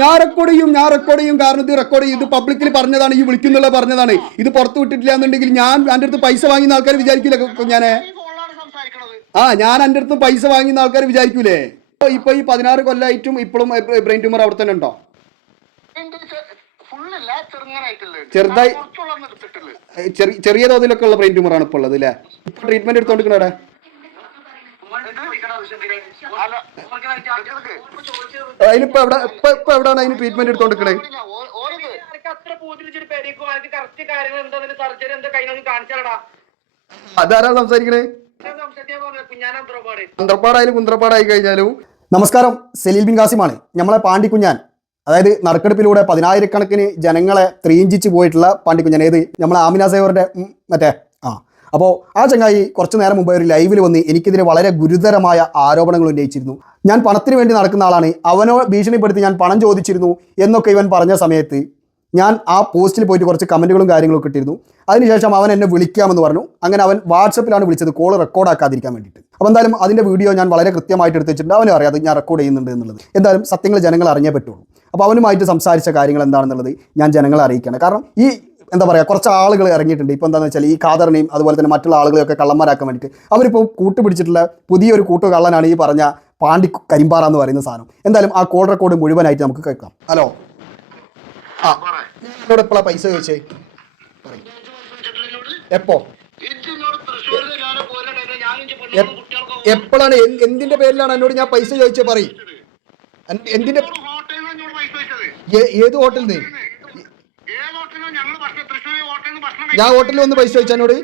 ഞാൻ റെക്കോർഡ് ചെയ്യും ഞാൻ റെക്കോർഡ് ചെയ്യും കാരണം ഇത് റെക്കോർഡ് ചെയ്യും ഇത് പബ്ലിക്കിൽ പറഞ്ഞതാണ് ഈ വിളിക്കുന്നുള്ള പറഞ്ഞതാണ്. ഇത് പുറത്തു വിട്ടിട്ടില്ല എന്നുണ്ടെങ്കിൽ ഞാൻ എന്റെ അടുത്ത് പൈസ വാങ്ങിയ ആൾക്കാർ വിചാരിക്കില്ല ഞാൻ ആ ഞാൻ എന്റെ അടുത്ത് പൈസ വാങ്ങിയ ആൾക്കാർ വിചാരിക്കൂലേ? ഇപ്പൊ ഇപ്പൊ ഈ പതിനാറ് കൊല്ലായിട്ടും ഇപ്പോഴും ബ്രെയിൻ ട്യൂമർ അവിടെ തന്നെ ഉണ്ടോ? ചെറുതായി- ചെറിയ തോതിലൊക്കെ ഉള്ള ബ്രെയിൻ ട്യൂമർ ആണ് ഇപ്പോൾ ഉള്ളത് അല്ലേ ഇപ്പൊ ട്രീറ്റ്മെന്റ് എടുത്തോണ്ടിരിക്കണേ. അതിനിപ്പോ എവിടെ ഇപ്പൊ ഇപ്പൊ എവിടെയാണ് അതിന് ട്രീറ്റ്മെന്റ് എടുത്തോണ്ടിരിക്കണേ? അത്ര സംസാരിക്കണേ? കുന്ദ്രപ്പാടായാലും കുന്ദ്രപ്പാടായി കഴിഞ്ഞാലും. നമസ്കാരം സലീൽ ബിൻ കാസിമാണ് നമ്മളെ പാണ്ടിക്കുഞ്ഞാൻ. അതായത് നറുക്കെടുപ്പിലൂടെ പതിനായിരക്കണക്കിന് ജനങ്ങളെ ത്രീഞ്ചിച്ച് പോയിട്ടുള്ള പാണ്ടിക്കുഞ്ഞാൻ. ഏത്? നമ്മളെ ആമിന സേവറിന്റെ മറ്റേ അപ്പോൾ ആ ചങ്ങായി കുറച്ച് നേരം മുമ്പ് ഒരു ലൈവിൽ വന്ന് എനിക്കെതിരെ വളരെ ഗുരുതരമായ ആരോപണങ്ങൾ ഉന്നയിച്ചിരുന്നു. ഞാൻ പണത്തിന് വേണ്ടി നടക്കുന്ന ആളാണ്. അവനോ ഭീഷണിപ്പെടുത്തി ഞാൻ പണം ചോദിച്ചിരുന്നു എന്നൊക്കെ ഇവൻ പറഞ്ഞ സമയത്ത് ഞാൻ ആ പോസ്റ്റിൽ പോയിട്ട് കുറച്ച് കമന്റുകളും കാര്യങ്ങളൊക്കെ ഇട്ടിരുന്നു. അതിനുശേഷം അവൻ എന്നെ വിളിക്കാമെന്ന് പറഞ്ഞു. അങ്ങനെ അവൻ വാട്സപ്പിലാണ് വിളിച്ചത്. കോൾ റെക്കോർഡാക്കാതിരിക്കാൻ വേണ്ടിയിട്ട്. അപ്പോൾ എന്തായാലും അതിന്റെ വീഡിയോ ഞാൻ വളരെ കൃത്യമായിട്ട് എടുത്ത് വെച്ചിട്ടുണ്ട് അവനും അറിയാം അത് ഞാൻ റെക്കോർഡ് ചെയ്യുന്നുണ്ട് എന്നുള്ളത്. എന്തായാലും സത്യങ്ങൾ ജനങ്ങൾ അറിഞ്ഞേ പറ്റുള്ളൂ. അപ്പോൾ അവനുമായിട്ട് സംസാരിച്ച കാര്യങ്ങൾ എന്താണെന്നുള്ളത് ഞാൻ ജനങ്ങളെ അറിയിക്കുകയാണ്. കാരണം ഈ എന്താ പറയുക കുറച്ച് ആളുകൾ ഇറങ്ങിയിട്ടുണ്ട്. ഇപ്പോൾ എന്താണെന്ന് വെച്ചാൽ ഈ ഖാദറിനെയും അതുപോലെ തന്നെ മറ്റുള്ള ആളുകളെയൊക്കെ കള്ളന്മാരാക്കാൻ വേണ്ടിയിട്ട്. അവരിപ്പോൾ കൂട്ടുപിടിച്ചിട്ടുള്ള പുതിയൊരു കൂട്ടുകള്ളനാണ് ഈ പറഞ്ഞ പാണ്ടി കരിമ്പാറ എന്ന് പറയുന്ന സാധനം. എന്തായാലും ആ കോൾ റെക്കോർഡ് മുഴുവനായിട്ട് നമുക്ക് കേൾക്കാം. ഹലോ. ആ. എന്നോട് എപ്പോഴാണ് പൈസ ചോദിച്ചേ? എപ്പോ? എപ്പോഴാണ് എന്തിന്റെ പേരിലാണ് എന്നോട് ഞാൻ പൈസ ചോദിച്ചേ പറയും. എന്തിന്റെ ഏത് ഹോട്ടലിൽ നിന്ന് ഏത് ഹോട്ടലിൽ ഞങ്ങൾ ഭക്ഷണം തൃശ്ശൂർ ഹോട്ടലിൽ നിന്ന് ഭക്ഷണം ഞാൻ ഹോട്ടലിൽ വന്ന് പൈസ ചോദിച്ചു എന്നോട്?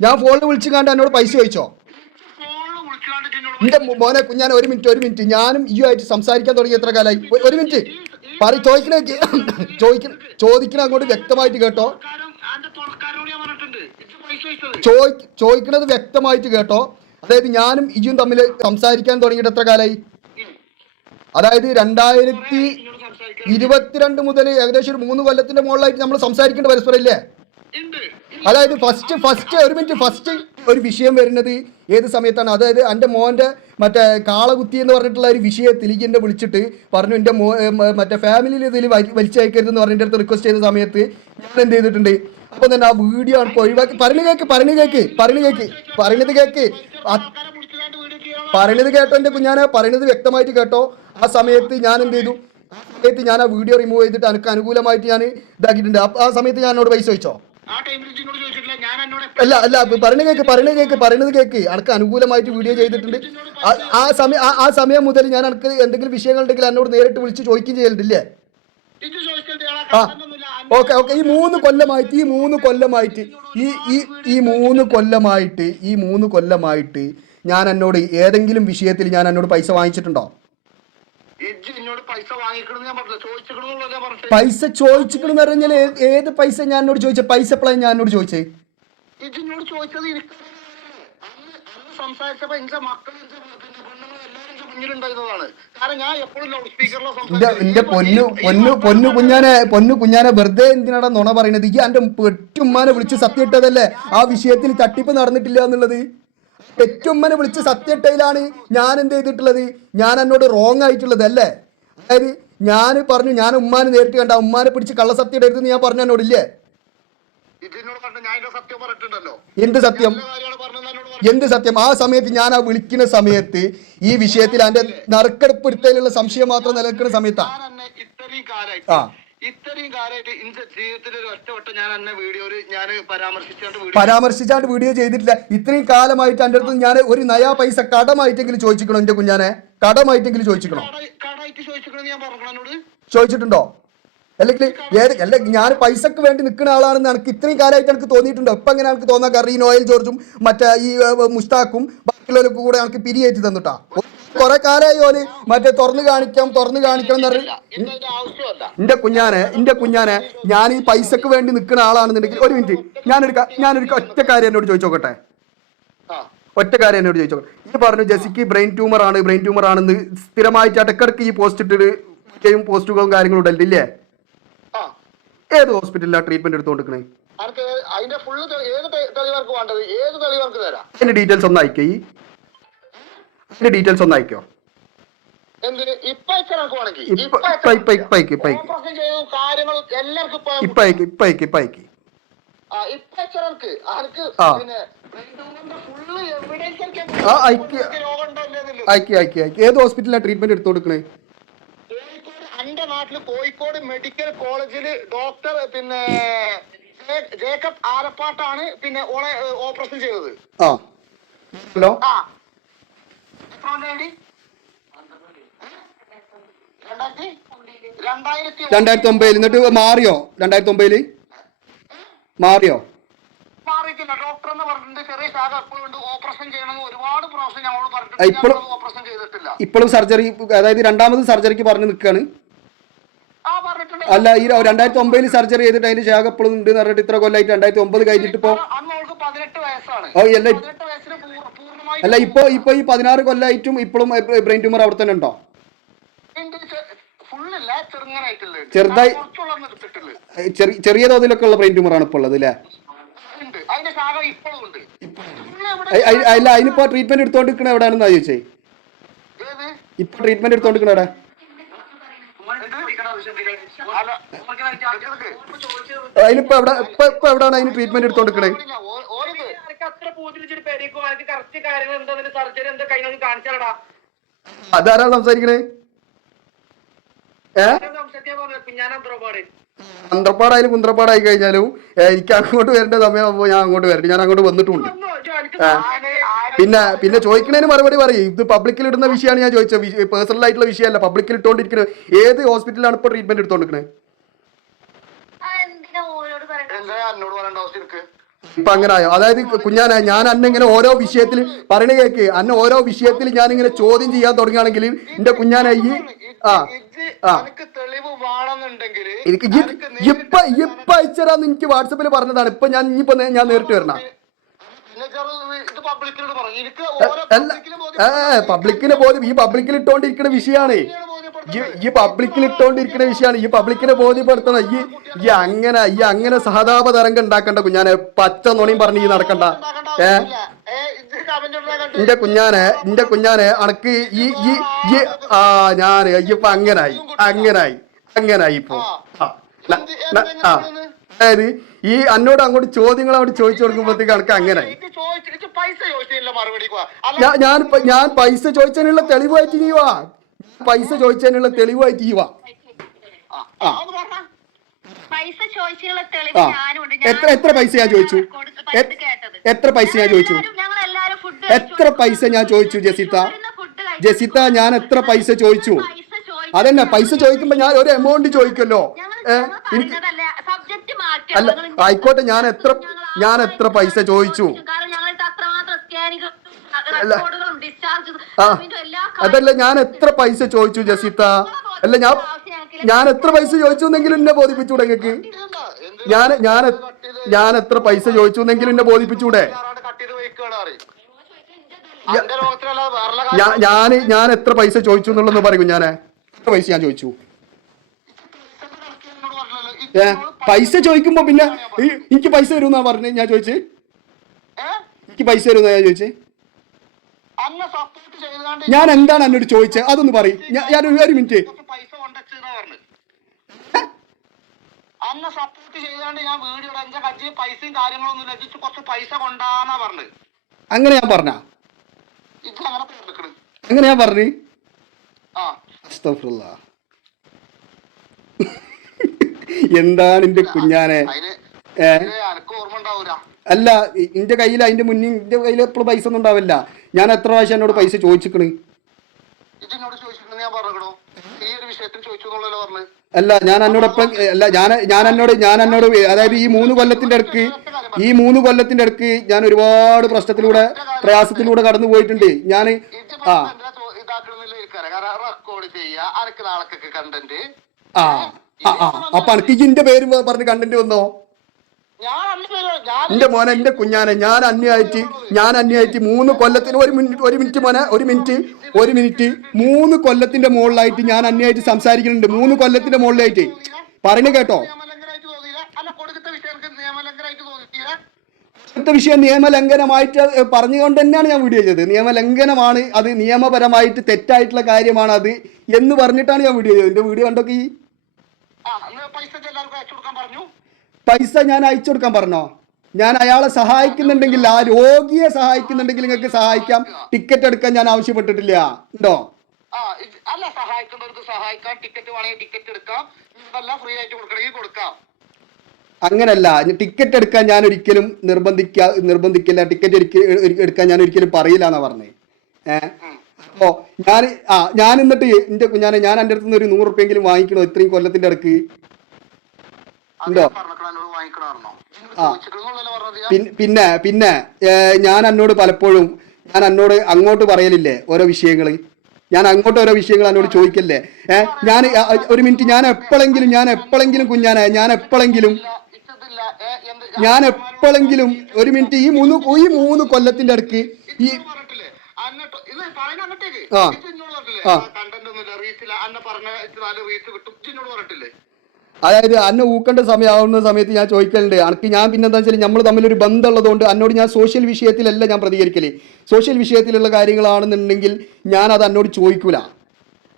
ഞാൻ ഫോണിൽ വിളിച്ചു കണ്ട് എന്നോട് പൈസ ചോദിച്ചോ? എന്റെ മോനെ കുഞ്ഞാൻ ഒരു മിനിറ്റ് ഒരു മിനിറ്റ് ഞാനും ഈ ആയിട്ട് സംസാരിക്കാൻ തുടങ്ങി എത്ര കാലായി? ഒരു മിനിറ്റ് പറ ചോദിക്കണേ ചോദിക്കണ ചോദിക്കണ അങ്ങോട്ട് വ്യക്തമായിട്ട് കേട്ടോ. ചോദിക്കണത് വ്യക്തമായിട്ട് കേട്ടോ. അതായത് ഞാനും ഇജും തമ്മിൽ സംസാരിക്കാൻ തുടങ്ങിയിട്ട് എത്ര കാലായി? അതായത് രണ്ടായിരത്തി ഇരുപത്തിരണ്ട് മുതൽ ഏകദേശം ഒരു മൂന്ന് കൊല്ലത്തിന്റെ മുകളിലായിട്ട് നമ്മൾ സംസാരിക്കേണ്ട പരസ്പരം ഇല്ലേ? അതായത് ഫസ്റ്റ് ഫസ്റ്റ് ഒരു മിനിറ്റ് ഫസ്റ്റ് ഒരു വിഷയം വരുന്നത് ഏത് സമയത്താണ്? അതായത് എന്റെ മോന്റെ മറ്റേ കാളകുത്തി എന്ന് പറഞ്ഞിട്ടുള്ള ഒരു വിഷയത്തിൽ എന്നെ വിളിച്ചിട്ട് പറഞ്ഞു എന്റെ മോ മറ്റേ ഫാമിലിയിൽ ഇതിൽ വലിച്ചയക്കരുത് എന്ന് പറഞ്ഞിട്ട് അടുത്ത് റിക്വസ്റ്റ് ചെയ്ത സമയത്ത് ഞാൻ എന്ത് ചെയ്തിട്ടുണ്ട്? അപ്പോൾ തന്നെ ആ വീഡിയോ ആണ് ഒഴിവാക്കി. പറഞ്ഞു കേക്ക് പറഞ്ഞു കേക്ക് പറഞ്ഞു കേക്ക് പറഞ്ഞത് കേക്ക്. പറയണത് കേട്ടോ എന്റെ കുഞ്ഞാനെ പറയണത് വ്യക്തമായിട്ട് കേട്ടോ. ആ സമയത്ത് ഞാൻ എന്ത് ചെയ്തു? സമയത്ത് ഞാൻ ആ വീഡിയോ റിമൂവ് ചെയ്തിട്ട് എനിക്ക് അനുകൂലമായിട്ട് ഞാൻ ഇതാക്കിയിട്ടുണ്ട്. ആ സമയത്ത് ഞാൻ എന്നോട് പൈസ ചോദിച്ചോ? അല്ല അല്ല പറയണ കേക്ക് പറയണ കേക്ക് പറയണത് കേക്ക്. എനിക്ക് അനുകൂലമായിട്ട് വീഡിയോ ചെയ്തിട്ടുണ്ട്. ആ- സമയം ആ- സമയം മുതൽ ഞാൻ എനിക്ക് എന്തെങ്കിലും വിഷയങ്ങൾ ഉണ്ടെങ്കിൽ എന്നോട് നേരിട്ട് വിളിച്ച് ചോദിക്കുകയും ചെയ്യലില്ലേ ആ ഓക്കെ ഓക്കെ. ഈ മൂന്ന് കൊല്ലമായിട്ട് ഈ മൂന്ന് കൊല്ലമായിട്ട് ഈ ഈ ഈ മൂന്ന് കൊല്ലമായിട്ട് ഈ മൂന്ന് കൊല്ലമായിട്ട് ഞാൻ എന്നോട് ഏതെങ്കിലും വിഷയത്തിൽ ഞാൻ എന്നോട് പൈസ വാങ്ങിച്ചിട്ടുണ്ടോ? പൈസ ചോദിച്ചിക്കണെന്ന് പറഞ്ഞാൽ ഏത് പൈസ ഞാൻ എന്നോട് ചോദിച്ചത് പൈസ എപ്പോഴാണ് ഞാൻ എന്നോട് ചോദിച്ചേ? എന്റെ പിന്നെ എന്റെ പൊന്നു പൊന്നു പൊന്നു കുഞ്ഞാനെ പൊന്നു കുഞ്ഞാനെ വെറുതെ എന്തിനാടാ നുണ പറയുന്നത് ഈ എന്റെ പെറ്റുമ്മാനെ വിളിച്ച് സത്യം ഇട്ടതല്ലേ? ആ വിഷയത്തിൽ തട്ടിപ്പ് നടന്നിട്ടില്ല എന്നുള്ളത്? പെറ്റുമ്മനെ വിളിച്ച് സത്യട്ടയിലാണ് ഞാൻ എന്ത് ചെയ്തിട്ടുള്ളത്? ഞാൻ എന്നോട് റോങ് ആയിട്ടുള്ളത് അല്ലേ? അതായത് ഞാൻ പറഞ്ഞു ഞാൻ ഉമ്മാനെ നേരിട്ട് കണ്ട ഉമ്മാനെ പിടിച്ച് കള്ളസത്യം ഇടരുതെന്ന് ഞാൻ പറഞ്ഞു എന്നോടില്ലേ? ഇല്ലേ സത്യം എന്ത് സത്യം? എന്നോട് എന്ത് സത്യം? ആ സമയത്ത് ഞാൻ ആ വിളിക്കുന്ന സമയത്ത് ഈ വിഷയത്തിൽ അതിന്റെ നറുക്കെടുപ്പ് എടുത്തതിലുള്ള സംശയം മാത്രം നിലനിൽക്കുന്ന സമയത്താ. ഞാൻ എന്നെ ഇത്രയും കാലമായിട്ട് ആ. ഇത്രയും കാലമായിട്ട് എന്റെ ജീവിതത്തിൽ ഒരു ഒറ്റവട്ടം ഞാൻ എന്നെ വീഡിയോയിൽ ഞാൻ പരാമർശിച്ചാണ്ട് വീഡിയോ പരാമർശിച്ചാണ്ട് വീഡിയോ ചെയ്തിട്ടില്ല. ഇത്രയും കാലമായിട്ട് എന്റെ അടുത്ത് ഞാൻ ഒരു നയാ പൈസ കടമായിട്ടെങ്കിലും ചോദിച്ചിക്കണോ എന്റെ കുഞ്ഞാനെ? കടമായിട്ടെങ്കിലും ചോദിച്ചിക്കണോ കടമായിട്ട് ചോദിച്ചിക്കണോ ഞാൻ ചോദിച്ചിട്ടുണ്ടോ? അല്ലെങ്കിൽ ഏത് അല്ലെ ഞാൻ പൈസക്ക് വേണ്ടി നിൽക്കുന്ന ആളാണെന്ന് എനിക്ക് ഇത്രയും കാലമായിട്ട് എനിക്ക് തോന്നിയിട്ടുണ്ട്? ഇപ്പം അങ്ങനെ എനിക്ക് തോന്നാൻ കാരണം ഈ നോയൽ ജോർജും മറ്റേ ഈ മുസ്താഖും ബാക്കിയുള്ളവരൊക്കെ കൂടെ എനിക്ക് പിരിയേറ്റി തന്നിട്ടാ. കുറെ കാലമായി ഓൽ മറ്റേ തുറന്ന് കാണിക്കാം തുറന്നു കാണിക്കണം എന്ന് പറഞ്ഞ് എന്റെ കുഞ്ഞാനെ എന്റെ കുഞ്ഞാനെ ഞാൻ ഈ പൈസക്ക് വേണ്ടി നിൽക്കുന്ന ആളാണെന്നുണ്ടെങ്കിൽ ഒരു മിനിറ്റ് ഞാനൊരു ഞാനൊരു ഒറ്റ കാര്യം എന്നോട് ചോദിച്ചോക്കട്ടെ? ഒറ്റ കാര്യം എന്നോട് ചോദിച്ചോക്കട്ടെ? ഈ പറഞ്ഞു ജെസിക്ക് ബ്രെയിൻ ട്യൂമർ ആണ് ബ്രെയിൻ ട്യൂമർ ആണെന്ന് സ്ഥിരമായിട്ട് ഇടക്കിടക്ക് ഈ പോസ്റ്റ് ഇട്ടിട്ട് പോസ്റ്റുകളും കാര്യങ്ങളും ആ ഏത് ഹോസ്പിറ്റലിലാണ് ട്രീറ്റ്മെന്റ് എടുത്തുകൊണ്ടിരിക്കണേ അതിന്റെ ഫുള്ള് ഏത് തെളിവർക്ക് വേണ്ടത്? ഏത് തെളിവർക്ക് തരാം? അതിന്റെ ഡീറ്റെയിൽസ് ഒന്ന് അയക്കോ. ഈ അതിന്റെ ഡീറ്റെയിൽസ് ഒന്ന് അയക്കോ? ഏത് ഹോസ്പിറ്റലിലാണ് ട്രീറ്റ്മെന്റ് എടുത്തു കൊടുക്കണേ എന്റെ നാട്ടിൽ കോഴിക്കോട് മെഡിക്കൽ കോളേജിൽ ഡോക്ടർ പിന്നെ ജേക്കബ് ആരപ്പാട്ടാണ് പിന്നെ ഓളെ ഓപ്പറേഷൻ ചെയ്തത്. ആ. ഹലോ? ആ. എത്ര കൊണ്ടായി രണ്ടായിരത്തി ഒമ്പതിൽ എന്നിട്ട് മാറിയോ? രണ്ടായിരത്തി ഒമ്പതിൽ മാറിയോ? മാറിയിട്ടില്ല. ഡോക്ടർ എന്ന് പറഞ്ഞിട്ട് ചെറിയ ശാഖ എപ്പോഴും ഓപ്പറേഷൻ ചെയ്യണമെന്ന് ഒരുപാട് പ്രാവശ്യം ഞങ്ങളോട് പറഞ്ഞിട്ടുണ്ട്. ഓപ്പറേഷൻ ചെയ്തിട്ടില്ല. ഇപ്പോഴും സർജറി അതായത് രണ്ടാമത് സർജറിക്ക് പറഞ്ഞു നിൽക്കുകയാണ് അല്ല ഈ രണ്ടായിരത്തി ഒമ്പതിൽ സർജറി ചെയ്തിട്ട് അതിന്റെ ശാഖ എപ്പോഴും ഉണ്ട് എന്ന് പറഞ്ഞിട്ട് ഇത്ര കൊല്ലായിട്ട് രണ്ടായിരത്തി ഒമ്പത് കഴിഞ്ഞിട്ട് ഇപ്പോ അല്ല, ഇപ്പൊ ഇപ്പോ ഇപ്പൊ ഈ പതിനാറ് കൊല്ലായിട്ടും ഇപ്പോഴും ബ്രെയിൻ ട്യൂമർ അവിടെ തന്നെ ഉണ്ടോ? ചെറുതായി- ചെറിയ തോതിലൊക്കെ ഉള്ള ബ്രെയിൻ ട്യൂമർ ആണ് ഇപ്പോൾ ഉള്ളത് അല്ലേ? ഇപ്പോഴും അല്ല അതിനിപ്പോ ട്രീറ്റ്മെന്റ് എടുത്തോണ്ടിരിക്കണ എവിടെയാണെന്നാ ചോദിച്ചേ? ഇപ്പൊ ട്രീറ്റ്മെന്റ് എടുത്തോണ്ടിരിക്കണ എവിടെ? അതിനിപ്പോ എവിടെ ഇപ്പൊ ഇപ്പൊ എവിടെയാണ് അതിന് ട്രീറ്റ്മെന്റ് എടുത്തോണ്ടിരിക്കണേ? ഓ- ഓരിത് എനിക്ക് അത്ര പൂജിച്ചിട്ട് പെരേക്കും എനിക്ക് കറക്റ്റ് കാര്യങ്ങൾ എന്താ സർജറി എന്താ കഴിഞ്ഞൊന്ന് കാണിച്ചാലടാ അതാരാ സംസാരിക്കണേ ഏ സംശയത്തെ പറഞ്ഞു കുഞ്ഞാനന്ത്രപാട് അന്തപ്പാടായാലും കുന്ത്രപ്പാടായി കഴിഞ്ഞാലും എനിക്ക് അങ്ങോട്ട് വരേണ്ട സമയമാകുമ്പോൾ ഞാൻ അങ്ങോട്ട് വരട്ടെ. ഞാൻ അങ്ങോട്ട് വന്നിട്ടുണ്ട്. പിന്നെ പിന്നെ ചോദിക്കണേന് മറുപടി പറയും. ഇത് പബ്ലിക്കിൽ ഇടുന്ന വിഷയമാണ് ഞാൻ ചോദിച്ചത്. പേഴ്സണൽ ആയിട്ടുള്ള വിഷയമല്ല പബ്ലിക്കിൽ ഇട്ടുകൊണ്ടിരിക്കുന്നത് ഏത് ഹോസ്പിറ്റലാണ് ഇപ്പൊ ട്രീറ്റ്മെന്റ് എടുത്തോണ്ടിരിക്കുന്നത് ഇപ്പൊ ആയോ അതായത് കുഞ്ഞാന ഞാൻ അന്നെ ഇങ്ങനെ ഓരോ വിഷയത്തിൽ പറയണ കേക്ക്. അന്നെ ഓരോ വിഷയത്തിൽ ഞാൻ ഇങ്ങനെ ചോദ്യം ചെയ്യാൻ തുടങ്ങുകയാണെങ്കിൽ എന്റെ കുഞ്ഞാനായി ആ എനിക്ക് തെളിവ് വേണമെന്നുണ്ടെങ്കിൽ എനിക്ക് ഇപ്പൊ ഇപ്പൊ അയച്ചരാന്ന് എനിക്ക് വാട്സപ്പിൽ പറഞ്ഞതാണ്. ഇപ്പൊ ഞാൻ ഇനിയിപ്പോ ഞാൻ നേരിട്ട് വരണം. പബ്ലിക്കിന് പോലും ബോധ്യം ഈ പബ്ലിക്കിൽ ഇട്ടോണ്ടിരിക്കുന്ന വിഷയമാണ് ഈ പബ്ലിക്കിൽ ഇട്ടോണ്ടിരിക്കുന്ന വിഷയമാണ് ഈ പബ്ലിക്കിനെ ബോധ്യപ്പെടുത്തണം. ഈ ഈ അങ്ങനെ ഈ അങ്ങനെ സഹതാപ തരംഗം ഉണ്ടാക്കണ്ട കുഞ്ഞാനെ. പച്ച നുണയും പറഞ്ഞ് ഈ നടക്കണ്ട. ഏ? എന്റെ കുഞ്ഞാനെ എന്റെ കുഞ്ഞാനെ അനക്ക് ഈ ഈ ഈ ആ ഞാൻ ഇപ്പൊ അങ്ങനായി അങ്ങനായി അങ്ങനായി ഇപ്പൊ. ആ, അതായത് ഈ അന്നോട് അങ്ങോട്ട് ചോദ്യങ്ങൾ അവിടെ ചോദിച്ചു കൊടുക്കുമ്പോഴത്തേക്ക് അനക്ക് അങ്ങനായി. ഞാൻ ഞാൻ പൈസ ചോദിച്ചതിനുള്ള തെളിവായിട്ട് നീ വാ പൈസ ചോദിച്ചതിനുള്ള തെളിവായിട്ട് ഈ വാ ആ, അത് പറഞ്ഞ പൈസ ചോദിച്ചുള്ള തെളിവ് ആ. എത്ര- എത്ര പൈസ ഞാൻ ചോദിച്ചു? എത്ര പൈസ ഞാൻ ചോദിച്ചു? എത്ര പൈസ ഞാൻ ചോദിച്ചു ജസിത്ത? ജസിത്ത ഞാൻ എത്ര പൈസ ചോദിച്ചു? അതന്നെ പൈസ ചോദിക്കുമ്പോ ഞാൻ ഒരു എമൗണ്ട് ചോദിക്കല്ലോ. എനിക്ക് അല്ല ആയിക്കോട്ടെ ഞാൻ എത്ര ഞാൻ എത്ര പൈസ ചോദിച്ചു. അല്ല. ആ. അതല്ല ഞാൻ എത്ര പൈസ ചോദിച്ചു ജസിത്ത? അല്ല ഞാൻ ഞാൻ എത്ര പൈസ ചോദിച്ചു എന്നെങ്കിലും എന്നെ ബോധിപ്പിച്ചൂടെ നിങ്ങൾക്ക് ഞാൻ ഞാൻ ഞാൻ എത്ര പൈസ ചോദിച്ചു എന്നെങ്കിലും എന്നെ ബോധിപ്പിച്ചൂടെ ഞാൻ ഞാൻ എത്ര പൈസ ചോദിച്ചു എന്നുള്ളത് പറയും ഞാൻ എത്ര പൈസ ഞാൻ ചോദിച്ചു? ഏ പൈസ ചോദിക്കുമ്പോ പിന്നെ എനിക്ക് പൈസ തരുമെന്നാ പറഞ്ഞേ ഞാൻ ചോദിച്ചേ. എനിക്ക് പൈസ തരുമെന്നാ ഞാൻ ചോദിച്ചേ. ഞാൻ എന്താണ് എന്നോട് ചോദിച്ചത് അതൊന്ന് പറയും. ഞാൻ ഒരു ഒരു മിനിറ്റ് കുറച്ച് പൈസ കൊണ്ടുവച്ചെന്നാ പറഞ്ഞു അന്നെ സപ്പോർട്ട് ചെയ്തോണ്ട് ഞാൻ വീഡിയോ എന്റെ കജ്ജി പൈസയും കാര്യങ്ങളൊന്നും ലഭിച്ചു കുറച്ച് പൈസ കൊണ്ടാന്നാ പറഞ്ഞത്. അങ്ങനെ ഞാൻ പറഞ്ഞ? ഇത് അങ്ങനെ തീർക്കണ് അങ്ങനെ ഞാൻ പറഞ്ഞു? ആ. നിന്റെ എന്താണ് എന്റെ കുഞ്ഞാനെ? അല്ല എന്റെ കയ്യിൽ അതിന്റെ മുന്നിൽ ഇന്റെ കയ്യിൽ എപ്പോഴും പൈസ ഒന്നും ഉണ്ടാവില്ല. ഞാൻ എത്ര പ്രാവശ്യം എന്നോട് പൈസ ചോദിച്ചിക്കണ് ഇത് എന്നോട് ചോദിച്ചിട്ടുണ്ട് ഞാൻ പറഞ്ഞോ ഈ ഒരു വിഷയത്തിൽ ചോദിച്ചു എന്നുള്ളല്ലോ പറഞ്ഞത് അല്ല ഞാൻ എന്നോടൊപ്പം അല്ല ഞാൻ ഞാൻ എന്നോട് ഞാൻ എന്നോട് അതായത് ഈ മൂന്ന് കൊല്ലത്തിന്റെ അടുക്ക് ഈ മൂന്ന് കൊല്ലത്തിന്റെ അടുക്ക് ഞാൻ ഒരുപാട് പ്രശ്നത്തിലൂടെ പ്രയാസത്തിലൂടെ കടന്നു പോയിട്ടുണ്ട്. ഞാൻ ആ. ആ ആ അപ്പൊ എനിക്ക് ഇതിന്റെ പേര് പറഞ്ഞ് കണ്ടന്റ് വന്നോ ഞാൻ അല്ല പേര് ഞാൻ എന്റെ മോനെ എന്റെ കുഞ്ഞാനെ ഞാൻ അന്യായിട്ട് ഞാൻ അന്യായിട്ട് മൂന്ന് കൊല്ലത്തിന് ഒരു മിനിറ്റ് ഒരു മിനിറ്റ് മോനെ ഒരു മിനിറ്റ് ഒരു മിനിറ്റ് മൂന്ന് കൊല്ലത്തിന്റെ മുകളിലായിട്ട് ഞാൻ അന്യായിട്ട് സംസാരിക്കുന്നുണ്ട്. മൂന്ന് കൊല്ലത്തിന്റെ മുകളിലായിട്ട്. പറഞ്ഞു കേട്ടോ. വിഷയം നിയമലംഘനമായിട്ട് പറഞ്ഞുകൊണ്ട് തന്നെയാണ് ഞാൻ വീഡിയോ ചെയ്തത്. നിയമലംഘനമാണ് അത് നിയമപരമായിട്ട് തെറ്റായിട്ടുള്ള കാര്യമാണ് അത് എന്ന് പറഞ്ഞിട്ടാണ് ഞാൻ വീഡിയോ ചെയ്തത്. എന്റെ വീഡിയോ കണ്ടൊക്കെ? ഈ പൈസ എല്ലാവർക്കും അയച്ചു കൊടുക്കാൻ പറഞ്ഞു. പൈസ ഞാൻ അയച്ചു കൊടുക്കാൻ പറഞ്ഞോ? ഞാൻ അയാളെ സഹായിക്കുന്നുണ്ടെങ്കിൽ ആ രോഗിയെ സഹായിക്കുന്നുണ്ടെങ്കിൽ നിങ്ങൾക്ക് സഹായിക്കാം. ടിക്കറ്റ് എടുക്കാൻ ഞാൻ ആവശ്യപ്പെട്ടിട്ടില്ല. ഉണ്ടോ? അല്ല സഹായിക്കുന്നവർക്ക് സഹായിക്കാം. ടിക്കറ്റ് വേണമെങ്കിൽ ടിക്കറ്റ് എടുക്കാം. ഫ്രീ ആയിട്ട് കൊടുക്കണമെങ്കിൽ കൊടുക്കാം. അങ്ങനല്ല. ടിക്കറ്റ് എടുക്കാൻ ഞാൻ ഒരിക്കലും നിർബന്ധിക്ക നിർബന്ധിക്കില്ല. ടിക്കറ്റ് എടുക്കാൻ ഞാൻ ഒരിക്കലും പറയില്ല എന്നാ പറഞ്ഞേ. ഏഹ് അപ്പോ ഞാൻ ആ ഞാൻ എന്നിട്ട് എന്റെ ഞാൻ ഞാൻ എന്റെ അടുത്ത് നിന്ന് ഒരു നൂറ് റുപ്യെങ്കിലും വാങ്ങിക്കണോ? ഇത്രയും കൊല്ലത്തിന്റെ അടുക്ക് ഉണ്ടോ? പിന്നെ പിന്നെ ഞാൻ എന്നോട് പലപ്പോഴും ഞാൻ എന്നോട് അങ്ങോട്ട് പറയലില്ലേ ഓരോ വിഷയങ്ങൾ ഞാൻ അങ്ങോട്ട് ഓരോ വിഷയങ്ങൾ എന്നോട് ചോദിക്കല്ലേ ഏഹ് ഞാൻ ഒരു മിനിറ്റ് ഞാൻ എപ്പോഴെങ്കിലും ഞാൻ എപ്പോഴെങ്കിലും കുഞ്ഞാനെ ഞാൻ എപ്പോഴെങ്കിലും. ഞാൻ എപ്പോഴെങ്കിലും ഒരു മിനിറ്റ് ഈ മൂന്ന് ഈ മൂന്ന് കൊല്ലത്തിന്റെ അടുക്ക് ഈ. ആ. ആ. അതായത് അന്നെ ഊക്കേണ്ട സമയമാവുന്ന സമയത്ത് ഞാൻ ചോദിക്കലുണ്ട്. അനക്ക് ഞാൻ പിന്നെ എന്താ വെച്ചാൽ നമ്മൾ തമ്മിലൊരു ബന്ധമുള്ളതുകൊണ്ട് എന്നോട് ഞാൻ സോഷ്യൽ വിഷയത്തിലല്ല ഞാൻ പ്രതികരിക്കൽ. സോഷ്യൽ വിഷയത്തിലുള്ള കാര്യങ്ങളാണെന്നുണ്ടെങ്കിൽ ഞാൻ അത് എന്നോട് ചോദിക്കൂല.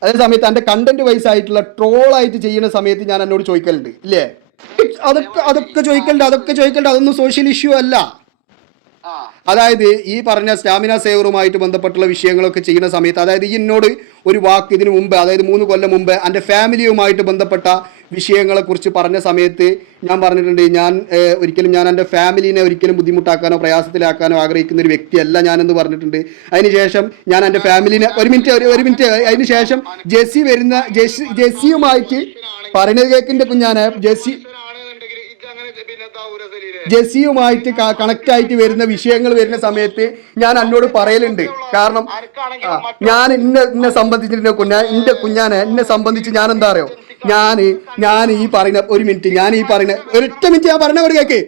അതേ സമയത്ത് എന്റെ കണ്ടന്റ് വൈസ് ആയിട്ടുള്ള ട്രോളായിട്ട് ചെയ്യുന്ന സമയത്ത് ഞാൻ എന്നോട് ചോദിക്കലുണ്ട്. ഇല്ലേ? അതൊക്കെ അതൊക്കെ ചോദിക്കലുണ്ട് അതൊക്കെ ചോദിക്കലുണ്ട്. അതൊന്നും സോഷ്യൽ ഇഷ്യൂ അല്ല. അതായത് ഈ പറഞ്ഞ സ്റ്റാമിന സേവറുമായിട്ട് ബന്ധപ്പെട്ടുള്ള വിഷയങ്ങളൊക്കെ ചെയ്യുന്ന സമയത്ത് അതായത് ഈ എന്നോട് ഒരു വാക്ക് ഇതിനു മുമ്പ് അതായത് മൂന്ന് കൊല്ലം മുമ്പ് എന്റെ ഫാമിലിയുമായിട്ട് ബന്ധപ്പെട്ട വിഷയങ്ങളെക്കുറിച്ച് പറഞ്ഞ സമയത്ത് ഞാൻ പറഞ്ഞിട്ടുണ്ട് ഞാൻ ഒരിക്കലും ഞാൻ എന്റെ ഫാമിലിനെ ഒരിക്കലും ബുദ്ധിമുട്ടാക്കാനോ പ്രയാസത്തിലാക്കാനോ ആഗ്രഹിക്കുന്ന ഒരു വ്യക്തിയല്ല ഞാനെന്ന് പറഞ്ഞിട്ടുണ്ട് അതിനുശേഷം ഞാൻ എന്റെ ഫാമിലിനെ ഒരു മിനിറ്റ് ഒരു മിനിറ്റ് അതിന് ശേഷം ജെസ്സി വരുന്ന ജെസ്സി ജെസ്സിയുമായിട്ട് പറയുന്നത് കേൾക്കിന്റെ കുഞ്ഞാനെ ജെസ്സി. ജെസ്സിയുമായിട്ട് കണക്ട് ആയിട്ട് വരുന്ന വിഷയങ്ങൾ വരുന്ന സമയത്ത് ഞാൻ എന്നോട് പറയലുണ്ട് കാരണം ഞാൻ ഇന്നെ എന്നെ സംബന്ധിച്ചിട്ട് കുഞ്ഞാ എന്റെ കുഞ്ഞാനെ എന്നെ സംബന്ധിച്ച് ഞാൻ എന്താ അറിയോ ഞാൻ ഞാൻ ഈ പറയുന്ന ഒരു മിനിറ്റ് ഞാൻ ഈ പറയുന്ന ഒരൊറ്റ മിനിറ്റ് ഞാൻ പറഞ്ഞ ഒരു കേക്ക്.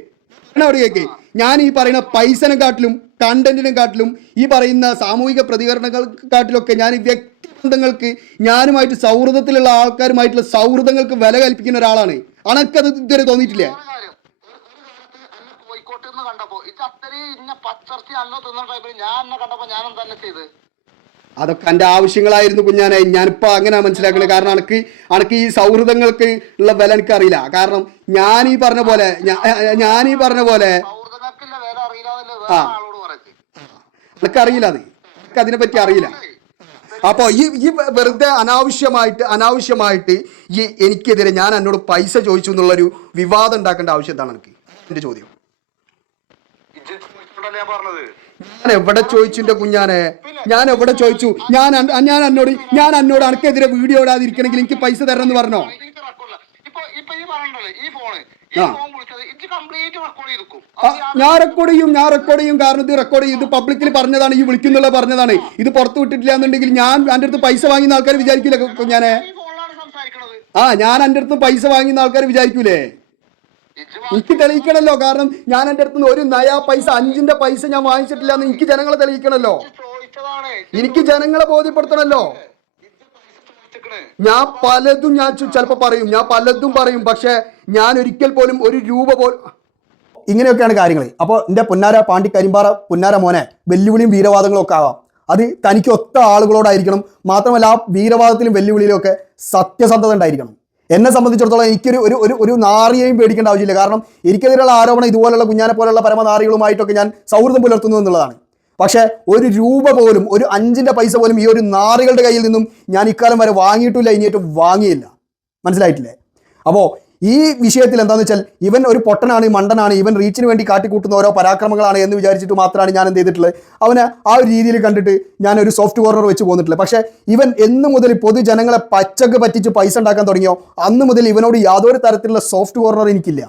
ഒരു കേക്ക്. ഞാൻ ഈ പറയുന്ന പൈസനെ കാട്ടിലും ഈ പറയുന്ന സാമൂഹിക പ്രതികരണങ്ങൾക്കാട്ടിലൊക്കെ ഞാൻ വ്യക്തിബന്ധങ്ങൾക്ക് ഞാനുമായിട്ട് സൗഹൃദത്തിലുള്ള ആൾക്കാരുമായിട്ടുള്ള സൗഹൃദങ്ങൾക്ക് വില കൽപ്പിക്കുന്ന ഒരാളാണ്. അണക്കത് ഇതുവരെ തോന്നിയിട്ടില്ല? അന്നെ കണ്ടപ്പോ ഇത് അത്രയും ഇന്ന പച്ചർച്ചി അന്ന തിന്ന ടൈപ്പിൽ ഞാൻ എന്നെ കണ്ടപ്പോ ഞാൻ എന്താ ചെയ്ത്? അതൊക്കെ എന്റെ ആവശ്യങ്ങളായിരുന്നു കുഞ്ഞാനെ ഞാനിപ്പോൾ അങ്ങനെ മനസ്സിലാക്കുന്നത് കാരണം എനിക്ക് എനിക്ക് ഈ സൗഹൃദങ്ങൾക്ക് ഉള്ള വില എനിക്കറിയില്ല കാരണം ഞാൻ ഈ പറഞ്ഞ പോലെ ഞാൻ ഈ പറഞ്ഞ പോലെ ആ. എനിക്കറിയില്ല അത് എനിക്ക് അതിനെപ്പറ്റി അറിയില്ല അപ്പോൾ ഈ ഈ വെറുതെ അനാവശ്യമായിട്ട് അനാവശ്യമായിട്ട് ഈ എനിക്കെതിരെ ഞാൻ എന്നോട് പൈസ ചോദിച്ചു എന്നുള്ളൊരു വിവാദം ഉണ്ടാക്കേണ്ട ആവശ്യം എന്താണ് എനിക്ക് എന്റെ ചോദ്യം പറഞ്ഞത് ഞാൻ എവിടെ ചോദിച്ചു എന്റെ കുഞ്ഞാനെ? ഞാൻ എവിടെ ചോദിച്ചു? ഞാൻ ഞാൻ എന്നോട് ഞാൻ എന്നോട് അനക്കെതിരെ വീഡിയോ ഇടാതിരിക്കണമെങ്കിൽ എനിക്ക് പൈസ തരണം എന്ന് പറഞ്ഞോ ഞാൻ റെക്കോർഡ് ചെയ്യും ഞാൻ റെക്കോർഡ് ചെയ്യും. കാരണം ഇത് റെക്കോർഡ് ചെയ്യും ഇത് പബ്ലിക്കിൽ പറഞ്ഞതാണ് ഈ വിളിക്കുന്നുള്ള പറഞ്ഞതാണ്. ഇത് പുറത്തു വിട്ടിട്ടില്ല എന്നുണ്ടെങ്കിൽ ഞാൻ എന്റെ അടുത്ത് പൈസ വാങ്ങിയ ആൾക്കാർ വിചാരിക്കില്ല ഞാൻ ആ ഞാൻ എന്റെ അടുത്ത് പൈസ വാങ്ങിയ ആൾക്കാർ വിചാരിക്കൂലേ? എനിക്ക് തെളിയിക്കണല്ലോ. കാരണം ഞാൻ എന്റെ അടുത്ത് ഒരു നയാ പൈസ അഞ്ചിന്റെ പൈസ ഞാൻ വാങ്ങിച്ചിട്ടില്ല എന്ന് എനിക്ക് ജനങ്ങളെ തെളിയിക്കണല്ലോ. എനിക്ക് ജനങ്ങളെ ബോധ്യപ്പെടുത്തണല്ലോ. ഞാൻ പലതും ഞാൻ ചിലപ്പോൾ പറയും ഞാൻ പലതും പറയും പക്ഷെ ഞാൻ ഒരിക്കൽ പോലും ഒരു രൂപ പോലും ഇങ്ങനെയൊക്കെയാണ് കാര്യങ്ങൾ അപ്പോൾ എന്റെ പൊന്നാര പാണ്ടി കരിമ്പാറ പൊന്നാര മോനെ വെല്ലുവിളിയും വീരവാദങ്ങളും ഒക്കെ ആവാം. അത് തനിക്ക് ഒത്ത ആളുകളോടായിരിക്കണം. മാത്രമല്ല ആ വീരവാദത്തിലും വെല്ലുവിളിയിലും ഒക്കെ സത്യസന്ധത ഉണ്ടായിരിക്കണം. എന്നെ സംബന്ധിച്ചിടത്തോളം എനിക്കൊരു ഒരു ഒരു ഒരു നാറിയെയും പേടിക്കേണ്ട ആവശ്യമില്ല. കാരണം എനിക്കെതിരെയുള്ള ആരോപണം ഇതുപോലുള്ള കുഞ്ഞാനെ പോലുള്ള പരമനാറികളുമായിട്ടൊക്കെ ഞാൻ സൗഹൃദം പുലർത്തുന്നു എന്നുള്ളതാണ്. പക്ഷേ ഒരു രൂപ പോലും ഒരു അഞ്ചിന്റെ പൈസ പോലും ഈ ഒരു നാറികളുടെ കയ്യിൽ നിന്നും ഞാൻ ഇക്കാലം വരെ വാങ്ങിയിട്ടില്ല ഇനിയേറ്റും വാങ്ങിയില്ല. മനസ്സിലായിട്ടില്ലേ? അപ്പോൾ ഈ വിഷയത്തിൽ എന്താണെന്ന് വെച്ചാൽ ഇവൻ ഒരു പൊട്ടനാണ് മണ്ടനാണ് ഇവൻ റീച്ചിന് വേണ്ടി കാട്ടിക്കൂട്ടുന്ന ഓരോ പരാക്രമങ്ങളാണ് എന്ന് വിചാരിച്ചിട്ട് മാത്രമാണ് ഞാൻ എന്ത് ചെയ്തിട്ടുള്ളത്. അവനെ ആ ഒരു രീതിയിൽ കണ്ടിട്ട് ഞാൻ ഒരു സോഫ്റ്റ് കോർണർ വെച്ച് പോന്നിട്ടില്ല. പക്ഷേ ഇവൻ എന്ന് മുതൽ പൊതുജനങ്ങളെ പച്ചക്ക് പറ്റിച്ച് പൈസ ഉണ്ടാക്കാൻ തുടങ്ങിയോ അന്ന് മുതൽ ഇവനോട് യാതൊരു തരത്തിലുള്ള സോഫ്റ്റ് കോർണർ എനിക്കില്ല.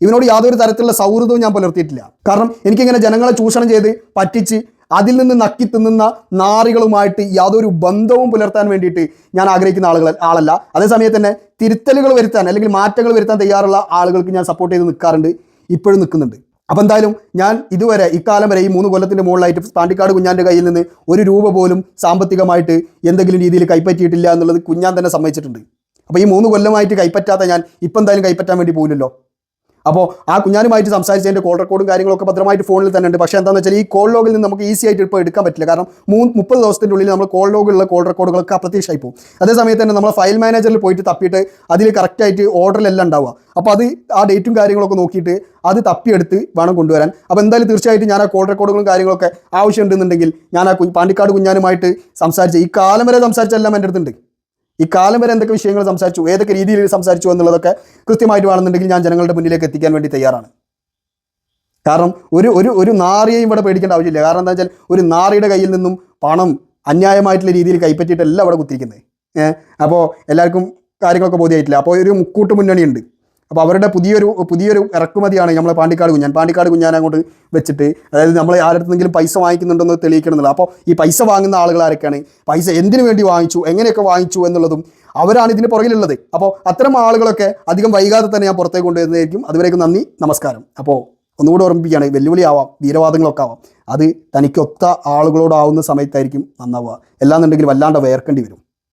ഇവനോട് യാതൊരു തരത്തിലുള്ള സൗഹൃദവും ഞാൻ പുലർത്തിയിട്ടില്ല. കാരണം എനിക്കിങ്ങനെ ജനങ്ങളെ ചൂഷണം ചെയ്ത് പറ്റിച്ച് അതിൽ നിന്ന് നക്കി തിന്നുന്ന നാറികളുമായിട്ട് യാതൊരു ബന്ധവും പുലർത്താൻ വേണ്ടിയിട്ട് ഞാൻ ആഗ്രഹിക്കുന്ന ആളുകൾ ആളല്ല. അതേസമയത്ത് തന്നെ തിരുത്തലുകൾ വരുത്താൻ അല്ലെങ്കിൽ മാറ്റങ്ങൾ വരുത്താൻ തയ്യാറുള്ള ആളുകൾക്ക് ഞാൻ സപ്പോർട്ട് ചെയ്ത് നിൽക്കാറുണ്ട്. ഇപ്പോഴും നിൽക്കുന്നുണ്ട്. അപ്പോൾ എന്തായാലും ഞാൻ ഇതുവരെ ഇക്കാലം വരെ ഈ മൂന്ന് കൊല്ലത്തിന്റെ മുകളിലായിട്ട് പാണ്ടിക്കാട് കുഞ്ഞാന്റെ കയ്യിൽ നിന്ന് ഒരു രൂപ പോലും സാമ്പത്തികമായിട്ട് എന്തെങ്കിലും രീതിയിൽ കൈപ്പറ്റിയിട്ടില്ല എന്നുള്ളത് കുഞ്ഞാൻ തന്നെ സമ്മതിച്ചിട്ടുണ്ട്. അപ്പോൾ ഈ മൂന്ന് കൊല്ലമായിട്ട് കൈപ്പറ്റാത്ത ഞാൻ ഇപ്പം എന്തായാലും കൈപ്പറ്റാൻ വേണ്ടി പോകില്ലല്ലോ അപ്പോൾ ആ കുഞ്ഞാനുമായിട്ട് സംസാരിച്ചതിന്റെ കോൾ റെക്കോർഡും കാര്യങ്ങളൊക്കെ ഭദ്രമായിട്ട് ഫോണിൽ തന്നെ ഉണ്ട്. പക്ഷേ എന്താണെന്ന് വെച്ചാൽ ഈ കോൾ ലോഗിൽ നിന്ന് നമുക്ക് ഈസി ആയിട്ട് ഇപ്പോൾ എടുക്കാൻ പറ്റില്ല. കാരണം മൂന്ന് മുപ്പത് ദിവസത്തിന്റെ ഉള്ളിൽ നമ്മൾ കോൾ ലോഗിലുള്ള കോൾ റെക്കോർഡുകളൊക്കെ അപ്രത്യക്ഷമായി പോകും. അതേ സമയത്ത് തന്നെ നമ്മൾ ഫയൽ മാനേജറിൽ പോയിട്ട് തപ്പിയിട്ട് അതിൽ കറക്റ്റായിട്ട് ഓർഡറിലെല്ലാം ഉണ്ടാവുക. അപ്പോൾ അത് ആ ഡേറ്റും കാര്യങ്ങളൊക്കെ നോക്കിയിട്ട് അത് തപ്പിയെടുത്ത് വേണം കൊണ്ടുവരാൻ. അപ്പോൾ എന്തായാലും തീർച്ചയായിട്ടും ഞാൻ ആ കോൾ റെക്കോർഡുകളും കാര്യങ്ങളൊക്കെ ആവശ്യമുണ്ടെന്നുണ്ടെങ്കിൽ ഞാൻ ആ പാണ്ടിക്കാട് കുഞ്ഞാനുമായിട്ട് സംസാരിച്ച ഈ കാലം വരെ സംസാരിച്ചെല്ലാം എന്റെ അടുത്തുണ്ട്. ഈ കാലം വരെ എന്തൊക്കെ വിഷയങ്ങൾ സംസാരിച്ചു ഏതൊക്കെ രീതിയിൽ സംസാരിച്ചു എന്നുള്ളതൊക്കെ കൃത്യമായിട്ട് വേണമെന്നുണ്ടെങ്കിൽ ഞാൻ ജനങ്ങളുടെ മുന്നിലേക്ക് എത്തിക്കാൻ വേണ്ടി തയ്യാറാണ്. കാരണം ഒരു ഒരു ഒരു നാറിയെയും ഇവിടെ പേടിക്കേണ്ട ആവശ്യമില്ല. കാരണം എന്താ വെച്ചാൽ ഒരു നാറിയുടെ കയ്യിൽ നിന്നും പണം അന്യായമായിട്ടുള്ള രീതിയിൽ കൈപ്പറ്റിയിട്ടല്ല അവിടെ കുത്തിരിക്കുന്നത് അപ്പോൾ എല്ലാവർക്കും കാര്യങ്ങളൊക്കെ ബോധ്യമായിട്ടില്ല. അപ്പോൾ ഒരു മുക്കൂട്ട് മുന്നണിയുണ്ട്. അപ്പോൾ അവരുടെ പുതിയൊരു പുതിയൊരു ഇറക്കുമതിയാണ് നമ്മളെ പാണ്ടിക്കാട് കുഞ്ഞാൻ. പാണ്ടിക്കാട് കുഞ്ഞാൻ അങ്ങോട്ട് വെച്ചിട്ട് അതായത് നമ്മൾ ആരുടെങ്കിലും പൈസ വാങ്ങിക്കുന്നുണ്ടെന്ന് തെളിയിക്കണമെന്നില്ല അപ്പോൾ ഈ പൈസ വാങ്ങുന്ന ആളുകൾ ആരൊക്കെയാണ്? പൈസ എന്തിനു വേണ്ടി വാങ്ങിച്ചു? എങ്ങനെയൊക്കെ വാങ്ങിച്ചു എന്നുള്ളതും അവരാണ് ഇതിന് പുറകിലുള്ളത്. അപ്പോൾ അത്തരം ആളുകളൊക്കെ അധികം വൈകാതെ തന്നെ ഞാൻ പുറത്തേക്ക് കൊണ്ടുവരുന്നതായിരിക്കും. അതുവരേക്കും നന്ദി നമസ്കാരം. അപ്പോൾ ഒന്നുകൂടെ ഓർമ്മിപ്പിക്കുകയാണ് വെല്ലുവിളി ആവാം വീരവാദങ്ങളൊക്കെ ആവാം. അത് തനിക്കൊത്ത ആളുകളോടാവുന്ന സമയത്തായിരിക്കും നന്നാവുക. എല്ലാന്നുണ്ടെങ്കിൽ വല്ലാണ്ട് വേർക്കേണ്ടി വരും.